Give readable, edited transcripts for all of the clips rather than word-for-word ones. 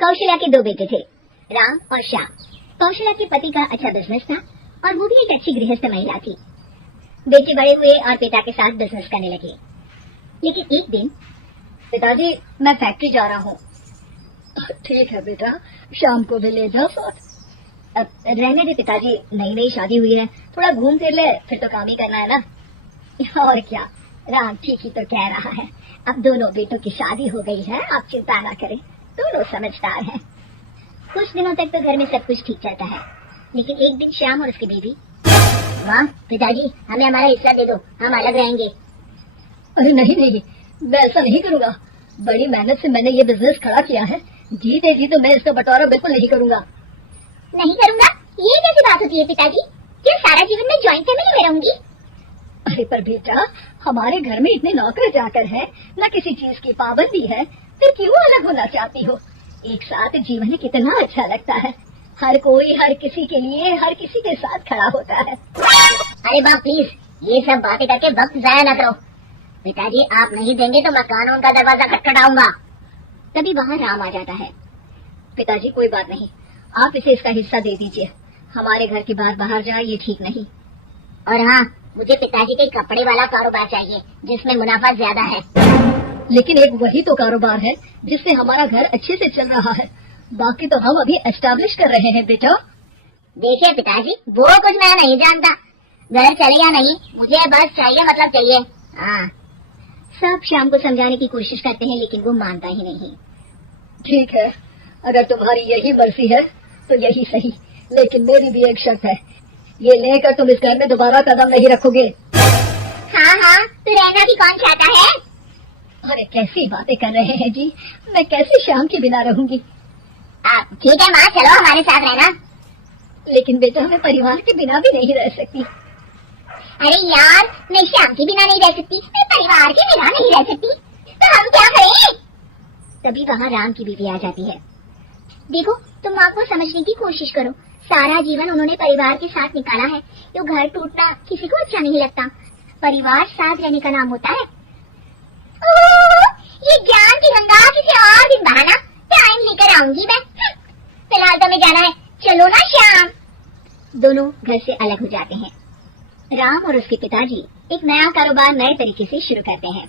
कौशल्या के दो बेटे थे, राम और श्याम। कौशल्या के पति का अच्छा बिजनेस था और वो भी एक अच्छी गृहस्थ महिला थी। बेटे बड़े हुए और पिता के साथ बिजनेस करने लगे। लेकिन एक दिन, पिताजी मैं फैक्ट्री जा रहा हूँ। ठीक है बेटा, शाम को भी ले जाओ साथ। रहने दे पिताजी, नई नई शादी हुई है, थोड़ा घूम फिर ले, फिर तो काम ही करना है ना। और क्या, राम ठीक ही तो कह रहा है। अब दोनों बेटों की शादी हो गई है, आप चिंता ना करें, दोनों समझदार हैं। कुछ दिनों तक तो घर में सब कुछ ठीक चलता है, लेकिन एक दिन श्याम और उसकी बीवी, माँ पिताजी हमें हमारा हिस्सा दे दो, हम अलग रहेंगे। अरे नहीं नहीं, मैं ऐसा नहीं करूँगा। बड़ी मेहनत से मैंने ये बिजनेस खड़ा किया है, जीते जी तो मैं इसका बंटवारा बिल्कुल नहीं करूँगा। नहीं करूँगा? ये कैसी बात होती है पिताजी? क्या सारा जीवन में ज्वाइंट फैमिली में रहूंगी? अरे पर बेटा, हमारे घर में इतने नौकर चाकर हैं, न किसी चीज की पाबंदी है, फिर क्यों अलग होना चाहती हो? एक साथ जीवन कितना अच्छा लगता है। हर कोई हर किसी के लिए हर किसी के साथ खड़ा होता है। अरे बाप प्लीज, ये सब बातें करके वक्त जाया न करो। पिताजी आप नहीं देंगे तो मैं कानून का दरवाजा खटखटाऊंगा। तभी वहाँ राम आ जाता है। पिताजी कोई बात नहीं, आप इसे इसका हिस्सा दे दीजिए। हमारे घर की बात बाहर जाए ये ठीक नहीं। और हाँ, मुझे पिताजी के कपड़े वाला कारोबार चाहिए जिसमें मुनाफा ज्यादा है। लेकिन एक वही तो कारोबार है जिससे हमारा घर अच्छे से चल रहा है, बाकी तो हम अभी एस्टैब्लिश कर रहे हैं बेटा। देखिए पिताजी, वो कुछ मैं नहीं जानता, घर चले या नहीं, मुझे बस चाहिए मतलब चाहिए। हाँ, सब श्याम को समझाने की कोशिश करते हैं लेकिन वो मानता ही नहीं। ठीक है, अगर तुम्हारी यही मर्जी है तो यही सही, लेकिन मेरी भी एक शर्त है, ये लेकर तुम इस घर में दोबारा कदम नहीं रखोगे। हाँ हाँ, तो रहना भी कौन चाहता है? अरे कैसी बातें कर रहे हैं जी, मैं कैसे श्याम के बिना रहूंगी? ठीक है माँ, चलो हमारे साथ रहना। लेकिन बेटा मैं परिवार के बिना भी नहीं रह सकती। अरे यार, मैं श्याम के बिना नहीं रह सकती, मैं परिवार के बिना नहीं रह सकती, तो हम क्या करें? तभी वहाँ राम की बीवी आ जाती है। देखो, तुम माँ को समझने की कोशिश करो, सारा जीवन उन्होंने परिवार के साथ निकाला है, तो घर टूटना किसी को अच्छा नहीं लगता। परिवार साथ रहने का नाम होता है। ये ज्ञान की गंगा किसी और दिन बहाना, टाइम लेकर आऊंगी मैं। फिलहाल तो मैं जाना है, चलो ना श्याम। दोनों घर से अलग हो जाते हैं। राम और उसके पिताजी एक नया कारोबार नए तरीके से शुरू करते हैं।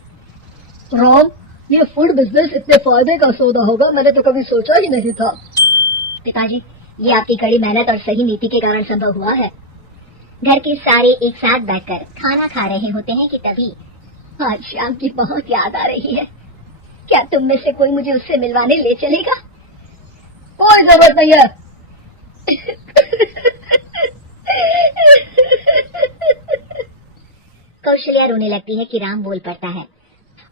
राम, ये फूड बिजनेस इतने फायदे का सौदा होगा मैंने तो कभी सोचा ही नहीं था। पिताजी, ये आपकी कड़ी मेहनत और सही नीति के कारण संभव हुआ है। घर के सारे एक साथ बैठकर खाना खा रहे होते हैं कि तभी आज श्याम की बहुत याद आ रही है। क्या तुम में से कोई मुझे उससे मिलवाने ले चलेगा? कोई जरूरत नहीं है। कौशल्या रोने लगती है कि राम बोल पड़ता है।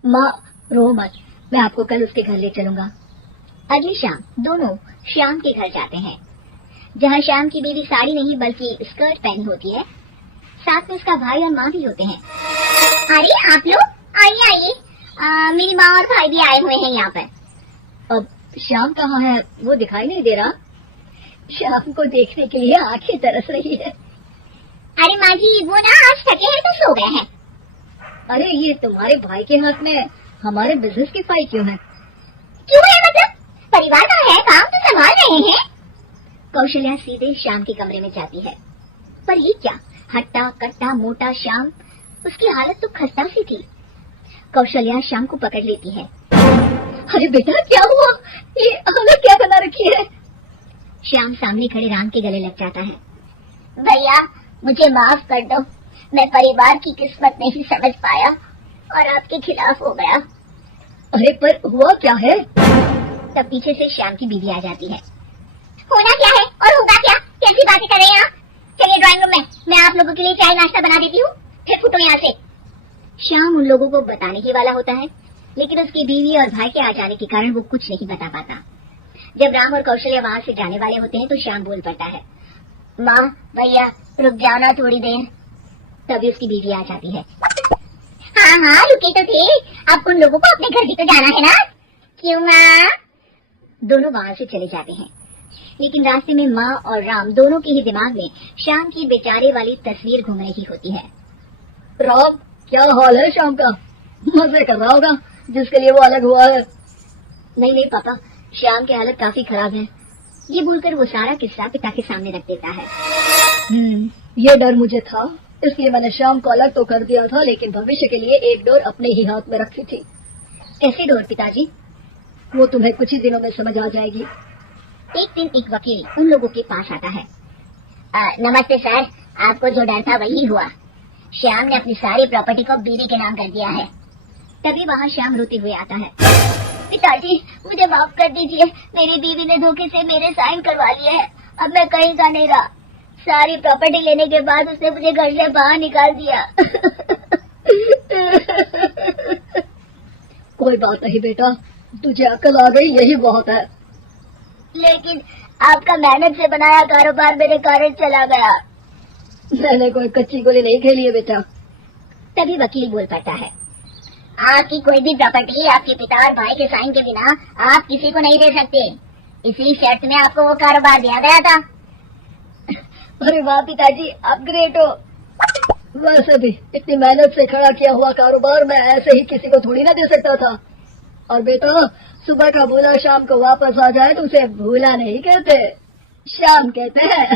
माँ रो मत, मैं आपको कल उसके घर ले चलूंगा। अगली शाम दोनों श्याम के घर जाते हैं, जहाँ श्याम की बीवी साड़ी नहीं बल्कि स्कर्ट पहनी होती है। साथ में उसका भाई और माँ भी होते हैं। अरे आप लोग आइए आइए, मेरी माँ और भाई भी आए हुए हैं यहाँ पर। अब श्याम कहाँ है? वो दिखाई नहीं दे रहा। श्याम को देखने के लिए आंखें तरस रही है। अरे माँ जी, वो ना आज थके हैं तो सो गए हैं। अरे ये तुम्हारे भाई के हाथ में हमारे बिजनेस की फाइल क्यों है? क्यों है मतलब? परिवार का है, काम तो संभाल रहे हैं। कौशल्या सीधे श्याम के कमरे में जाती है। पर ये क्या, हट्टा कट्टा मोटा श्याम, उसकी हालत तो खस्ता सी थी। कौशल्या श्याम को पकड़ लेती है। अरे बेटा क्या हुआ? ये हालत क्या बना रखी है? श्याम सामने खड़े राम के गले लग जाता है। भैया मुझे माफ कर दो, मैं परिवार की किस्मत नहीं समझ पाया और आपके खिलाफ हो गया। अरे पर हुआ क्या है? तब पीछे से श्याम की बीवी आ जाती है। होना क्या है और होगा क्या, कैसी बातें कर रहे हैं आप? चलिए ड्राइंग रूम में, मैं आप लोगों के लिए चाय नाश्ता बना देती हूँ, फिर फुटो यहाँ से। श्याम उन लोगों को बताने ही वाला होता है, लेकिन उसकी बीवी और भाई के आ जाने के कारण वो कुछ नहीं बता पाता। जब राम और कौशल्या वहाँ से जाने वाले होते हैं तो श्याम बोल पड़ता है। माँ भैया रुक जाओ ना थोड़ी देर। तभी उसकी बीवी आ जाती है। हाँ हाँ रुके तो थे, अब उन लोगों को अपने घर भी तो जाना है ना। क्यों माँ? दोनों वहाँ से चले जाते हैं, लेकिन रास्ते में माँ और राम दोनों के ही दिमाग में श्याम की बेचारे वाली तस्वीर घूम रही होती है। राम क्या हाल है श्याम का? मजे कर रहा होगा जिसके लिए वो अलग हुआ है। नहीं नहीं पापा, श्याम की हालत काफी खराब है। ये बोलकर वो सारा किस्सा पिता के सामने रख देता है। ये डर मुझे था, इसलिए मैंने श्याम को अलग तो कर दिया था, लेकिन भविष्य के लिए एक डोर अपने ही हाथ में रखी थी। कैसी डोर पिताजी? वो तुम्हें कुछ ही दिनों में समझ आ जाएगी। एक दिन एक वकील उन लोगों के पास आता है। नमस्ते सर, आपको जो डर था वही हुआ। श्याम ने अपनी सारी प्रॉपर्टी को बीवी के नाम कर दिया है। तभी वहाँ श्याम रोते हुए आता है। पिताजी, मुझे माफ कर दीजिए, मेरी बीवी ने धोखे से मेरे साइन करवा लिए हैं। अब मैं कहीं का नहीं रहा। सारी प्रॉपर्टी लेने के बाद उसने मुझे घर से बाहर निकाल दिया। कोई बात नहीं बेटा, तुझे अकल आ गई, यही बहुत है। लेकिन आपका मेहनत से बनाया कारोबार मेरे कारण चला गया। मैंने कोई कच्ची गोली नहीं खेली है बेटा। तभी वकील बोल पड़ता है, आपकी कोई भी प्रॉपर्टी आपके पिता और भाई के साइन के बिना आप किसी को नहीं दे सकते। इसी शर्त में आपको वो कारोबार दिया गया था। अरे वाह पिताजी, आप ग्रेट हो। वैसे भी इतनी मेहनत से खड़ा किया हुआ कारोबार मैं ऐसे ही किसी को थोड़ी ना दे सकता था। और बेटा, सुबह का भूला शाम को वापस आ जाए तो उसे भूला नहीं कहते, शाम कहते हैं।